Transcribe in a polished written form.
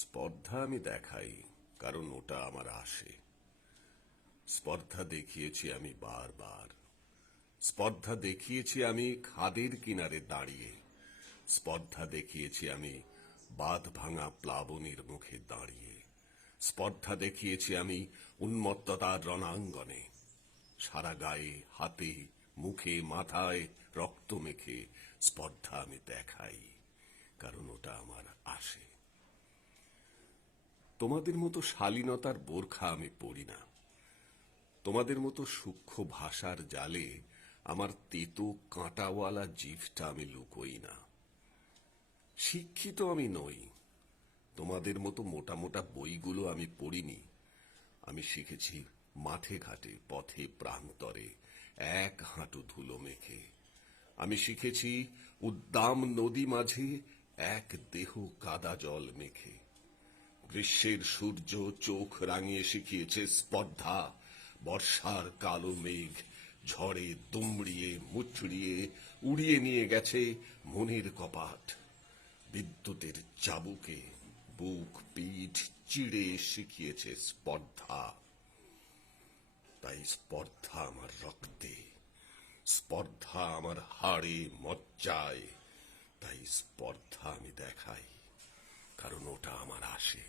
স্পর্ধা আমি দেখাই, কারণ ওটা আমার আসে। স্পর্ধা দেখিয়েছি আমি বারবার। স্পর্ধা দেখিয়েছি আমি খাদের কিনারে দাঁড়িয়ে। স্পর্ধা দেখিয়েছি আমি বাঁধ ভাঙা প্লাবনের মুখে দাঁড়িয়ে। স্পর্ধা দেখিয়েছি আমি উন্মত্ততার রণাঙ্গনে। সারা গায়ে, হাতে, মুখে, মাথায় রক্ত মেখে স্পর্ধা আমি দেখাই, কারণ ওটা আমার আসে। তোমাদের মতো শালীনতার বোরখা আমি পরি না। তোমাদের মতো সূক্ষ্ম ভাষার জালে আমার তেতো কাঁটাওয়ালা জিভটা আমি লুকোই না। শিক্ষিত আমি নই, তোমাদের মতো মোটা মোটা বইগুলো আমি পড়িনি। আমি শিখেছি মাঠে ঘাটে, পথে প্রান্তরে, এক হাঁটু ধুলো মেখে। আমি শিখেছি উদ্দাম নদী মাঝে এক দেহ কাদা জল মেখে। গ্রীষ্মের সূর্য চোখ রাঙিয়ে শিখিয়েছে স্পর্ধা। বর্ষার কালো মেঘ ঝড়ে দুমড়িয়ে মুচড়িয়ে উড়িয়ে নিয়ে গেছে মনের কপাট। বিদ্যুতের চাবুকে বুক পিঠ চিড়ে শিখিয়েছে স্পর্ধা। তাই স্পর্ধা আমার রক্তে, স্পর্ধা আমার হাড়ে মজ্জায়। তাই স্পর্ধা আমি দেখাই, কারণ ওটা আমার আসে।